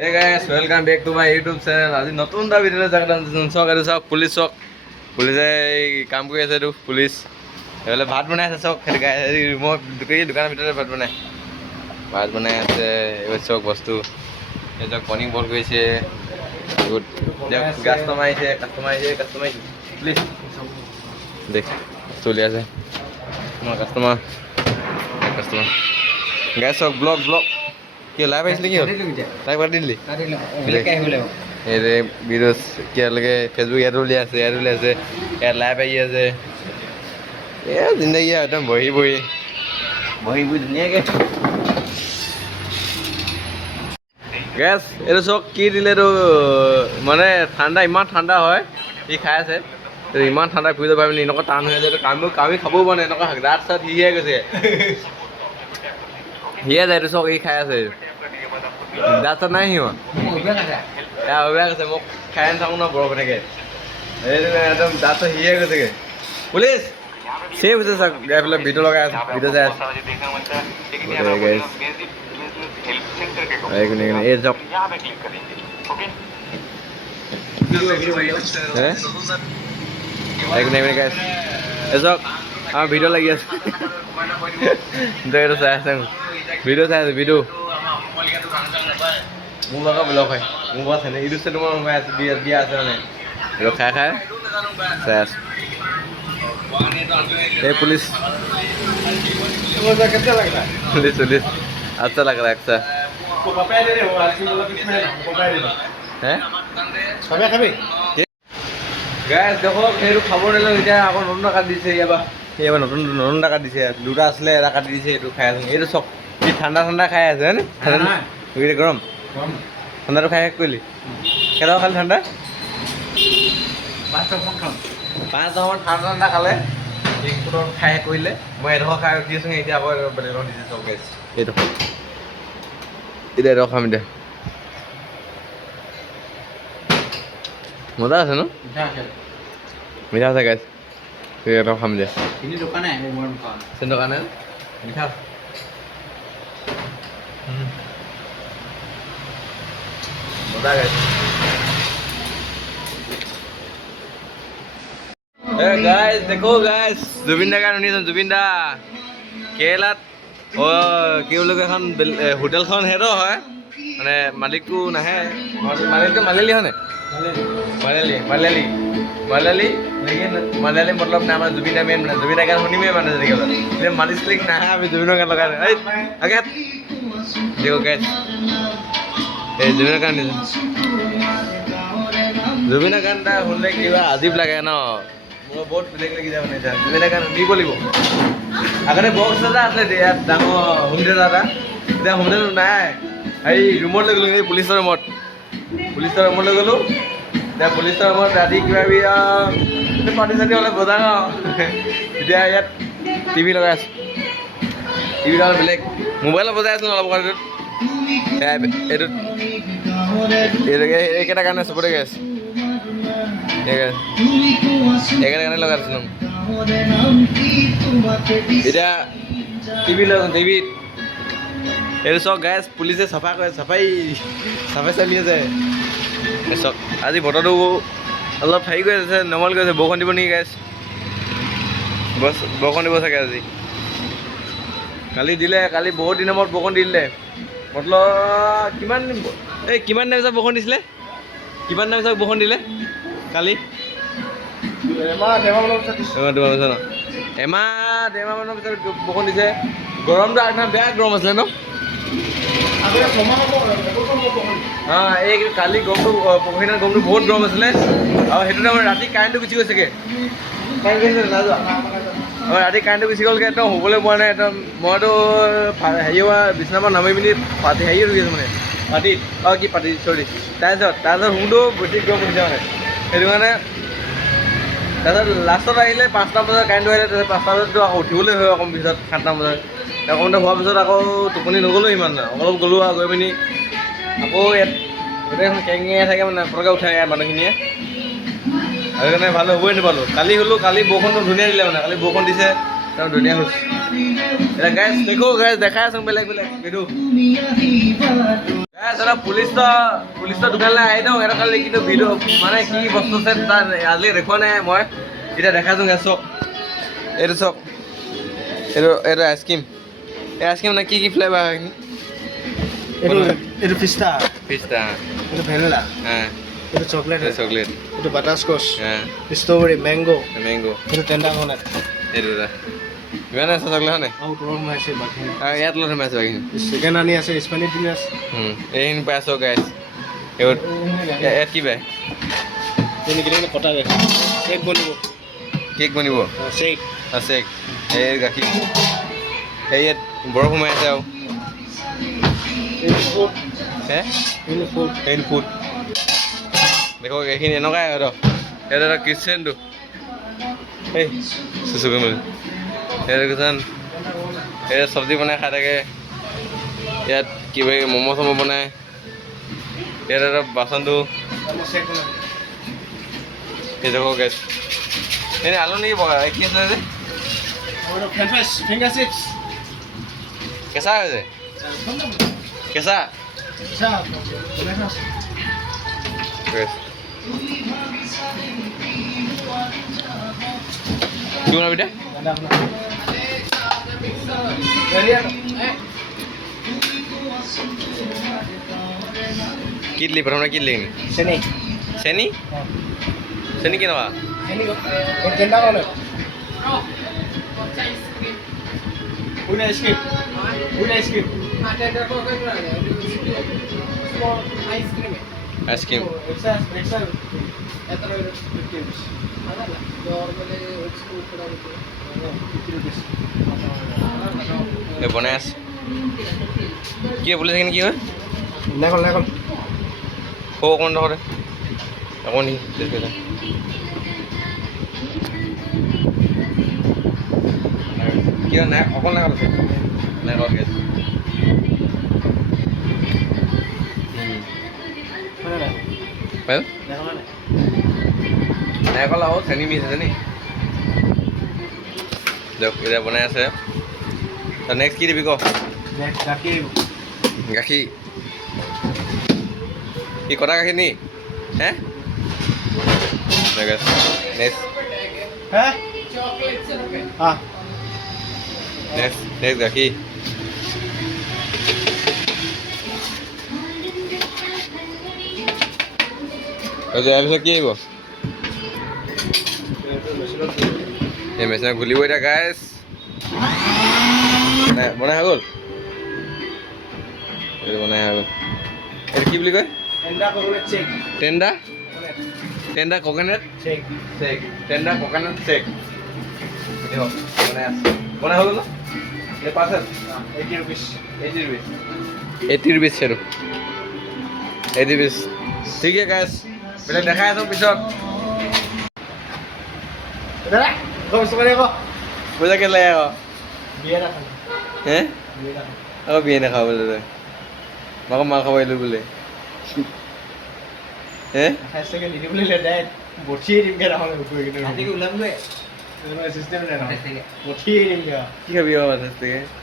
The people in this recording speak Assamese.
Hey guys, welcome back to my YouTube channel. আজি নতুন এটা ভিডিঅ' চাওক আৰু চাওক পুলিচ চাওক পুলিচে কাম কৰি আছে এইটো পুলিচ এইফালে ভাত বনাই আছে চাওক মই দোকানৰ ভিতৰতে ভাত বনাই আছে এইবোৰ চাওক বস্তু এই চাওক কণী বইল কৰিছে কাষ্টমাৰ আহিছে প্লিজ দেখ চলি আছে মোৰ কাষ্টমাৰ গাইছ চাওক ব্লগ কি লাইভ আহিছিলে কি হ'ল লাইভ কাটি দিলি এই যে ভিডিঅ' কিয়ালৈকে ফেচবুক ইয়াতো উলিয়াই আছে ইয়াত লাইভ আহি আছে এই জিন্দগী একদম বহি ধুনীয়াকৈ গেছ এইটো চাওক কি দিলে এইটো মানে ঠাণ্ডা ইমান ঠাণ্ডা হয় সি খাই আছে ইমান ঠাণ্ডা ফুৰিব পাৰিব নি এনেকুৱা টান হৈ আছে কামি খাবও পৰা নাই এনেকুৱা দাঁত চাত সিহে গৈছে সিয়ে যায় এইটো চাওক ই খাই আছে দাঁত চাত নাই সিহঁত অভ্যাস আছে মোক খাই নাথাকোঁ ন বৰফ এনেকৈ সেইটো একদম দাঁত চাত সিহে গৈছেগৈ পুলিচ চেভ হৈছে চাওক এইফালে ভিডিঅ' লগাই আছে ভিডিঅ' চাই আছে এই চাওক চাওক আমাৰ ভিডিঅ' লাগি আছে এইটো চাই আছে ভিডিঅ' চাই আছে ভিডিঅ' মোৰ লগৰ ব্লগ হয় মোৰ বছ এনে ইউটিউব চেনেল সোমাই আছে দিয়া আছে মানে এইটো খাই চাই আছো এই পুলিচ पुलिस अच्छा लग रहा है अच्छा গাইজ দেখো সেইটো খাব নিলে এতিয়া আকৌ নতুন এটা কাটি দিছে ইয়াৰ নতুন এটা কাটি দিছে দুটা আছিলে এটা কাটি দিছে এইটো খাই আছো এইটো চক কি ঠাণ্ডা খাই আছে হয়নে গৰম ঠাণ্ডাটো খাই শেষ কৰিলি কেইটকা খালি ঠাণ্ডা 5 ঠাণ্ডা খালে খাই শেষ কৰিলে মই এডোখৰ খাই উঠি আছোঁ এতিয়া আকৌ বেলেগক দিছে চব গাইজ এইডোখৰ এতিয়া এডোখৰ খাম এতিয়া মজা আছে ন মিঠা আছে গাইজ এডোখৰ খাম দিয়া দোকানে মিঠা মজা গাইজ গাইজ দেখো গাইজ জুবিন দা গান শুনিছোঁ জুবিন দা কেৰেলাত কি বুলি কয় এখন হোটেলখন সিহঁতৰ হয় মানে মালিকটো নাহে মালিকটো মালিয়ালী হয়নে মালিয়ালী মতলব নাই আমাৰ জুবিন দা মেইন মানে জুবিন দা গান শুনিমেই মানে যেনেকৈ এতিয়া মালিক চালিক নাহে আমি জুবিনৰ গান লগাই আগে দেখো গাইজ এই জুবিনৰ গান জুবিনৰ গান এটা শুনিলে কিবা আজীৱ লাগে ন মোৰ বহুত বেলেগ লাগি যায় মানে এতিয়া জুবিন দা গান শুনিব লাগিব আগতে বক্স এটা আছিলে ইয়াত ডাঙৰ হোম থিয়েটাৰ এটা এতিয়া হোম থিয়েটাৰ নাই এই ৰুমত লৈ গ'লোঁ এই পুলিচৰ ৰুমত লৈ গ'লোঁ এতিয়া পুলিচৰ ৰুমত ৰাতি কিবা পাৰ্টি চাৰ্টি হ'লে বজাওঁ এতিয়া ইয়াত টিভি লগাই আছোঁ টিভি লগাই বেলেগ মোবাইলত বজাই আছিলোঁ অলপ আগত এইটোত এইকেইটা কাৰণে চবতে গাই আছে এইকেইটা কাৰণে লগাই আছিলোঁ এতিয়া টিভিত এইটো চাওক গাইজ পুলিচে চাফা কৰে চাফাই চালি আছে চাওক আজি বতৰটো অলপ হেৰি কৰি আছে নৰ্মেল কৰি আছে বৰষুণ দিব নেকি গাইজ বৰষুণ দিব চাগে আজি কালি বহুত দিনৰ মূৰত বৰষুণ দিলে মতলব কিমান টাইম পিছত বৰষুণ দিছিলে বৰষুণ দিলে কালি এমাহ ডেৰমাহমানৰ পিছত বৰষুণ দিছে গৰমটো আগদিনা বেয়া গৰম আছিলে ন এই কালি গৰমটো পৰহিদিনা গৰমটো বহুত গৰম আছিলে আৰু সেইটো টাইমত ৰাতি কাৰেণ্টটো গুচি গৈছেগৈ ৰাতি কাৰেণ্টটো গুচি গ'লগৈ একদম শুবলৈ পোৱা নাই একদম মইতো হেৰি বিচনাৰ পৰা নামি পিনি হেৰি ৰখি আছোঁ মানে পাতিত চৰি তাৰপিছত শুওঁতেও বেছি গৰম উঠিছে মানে সেইটো কাৰণে তাৰপিছত লাষ্টত আহিলে 5টা বজাত কাৰেণ্টটো আহিলে তাৰপিছত 5টা বজাততো আকৌ উঠিবলৈ হয় অকণ পিছত 7টা বজাত অকণতে হোৱাৰ পিছত আকৌ টোপনি নগ'লোঁ ইমান অলপ গ'লোঁ আৰু গৈ পিনি আকৌ ইয়াত গোটেইখন কেঙিয়াই থাকে মানে পটককৈ উঠাই মানুহখিনিয়ে সেইটো কাৰণে ভাল হ'বই নাপালোঁ কালি বৰষুণটো ধুনীয়া দিলে মানে কালি বৰষুণ দিছে একদম ধুনীয়া হৈছে এটা গাইছ দেখো গাইছ দেখাই আছো বেলেগ বেলেগ ভিডিও গাইছ এটা পুলিচ তো দোকানলৈ আহি দিওঁ এটা কালি কিন্তু ভিডিও মানে কি বস্তু আছে তাৰ আজি দেখুৱা নাই মই এতিয়া দেখাইছোঁ গাইছ চক এইটো চক এইটো আইচক্ৰীম এই আইচক্ৰীম মানে কি ফ্লেভাৰ হয় itu pista, পিষ্টা itu vanilla, হ্যাঁ itu coklat, chocolate itu butterscotch, হ্যাঁ strawberry, mango, mango itu tenda coconut. এইটো ইমান আছে চকলেট হয় নাই Aku turun masih bagian. ইয়াত লৈ সোমাইছোঁ এইখিনি Second ani ase Spanish dinas. এইখিনি পাই আছোঁ গাইছ এইবোৰ ইয়াত কি পায় Ini kira kota guys. Shake bonibo. Cake বনিব Shake. আছে এই গাখীৰ এই ইয়াত বৰফ সোমাই আছে আৰু Ini food. হে Ini food. টেন ফুড দেখো এইখিনি এনেকুৱাই আৰু ইয়াত এটা কিটচেনটো এই চুচুকৈ মেলি ইয়াত কিটচেন ইয়াত চব্জি বনাই খাই থাকে ইয়াত কিবা ম'ম' চম' বনাই ইয়াত এটা বাচনটো Sama shake mana? এই দেখো গেছ এনেই আলু নেকি বগা কি আছে যে Oh, french fries, finger chips. কেঁচা হৈছে কেঁচা Siap. Boleh গেছ কি বনাবি এতিয়া Ada apa? Dari apa? কি দিলি প্ৰথমতে কি দিলি Sini. চেনি চেনি কেনেকুৱা Sini kok. Tenda coconut. Punya es krim. Punya es krim. Ice cream Extra. এই বনাই আছে কি বুলি থাকে কি হয় Lekol. সৌ অকণমান দৰকাৰে অকণ নি কি হয় নাই অকণ নাইকল আছে নাইকল গেছ Mana? পায় Lekol mana? নাইকল আৰু চেনি মিছ আছে নি দিয়ক এতিয়া বনাই আছে নেক্সট কি দিবি ক Kaki. গাখীৰ কি কটা গাখীৰ নি হে নেক্সট Hah? Ah. নেক্সট গাখীৰ ইয়াৰ পিছত কি আহিব এই মেচিনত ঘুলিব এতিয়া গাইছ বনাই হৈ গ'ল এইটো বনাই হৈ গ'ল এইটো কি বুলি কয় Tenda coconut shake. Tender coconut Shake. Shake tender coconut shake বনাই হৈ গ'ল ন এই পাৰ্চেল 80 rupees. 80 rupees সেইটো 80 rupees ঠিক আছে গাইছ বেলেগ দেখাই আছোঁ পিছত Udah lah. Kau masuk balik kok. পইচা কেলে আকৌ Biar akan. হে Biar akan. আকৌ বিয়ে নাখাব বোলে তই মই আকৌ মাল খাব আহিলোঁ বোলে হে Hashtag ini boleh lihat bocil ini kan orang itu gitu. Nanti ulang gue. Sistem lah. Bocil ini enggak. কি খাবি আকৌ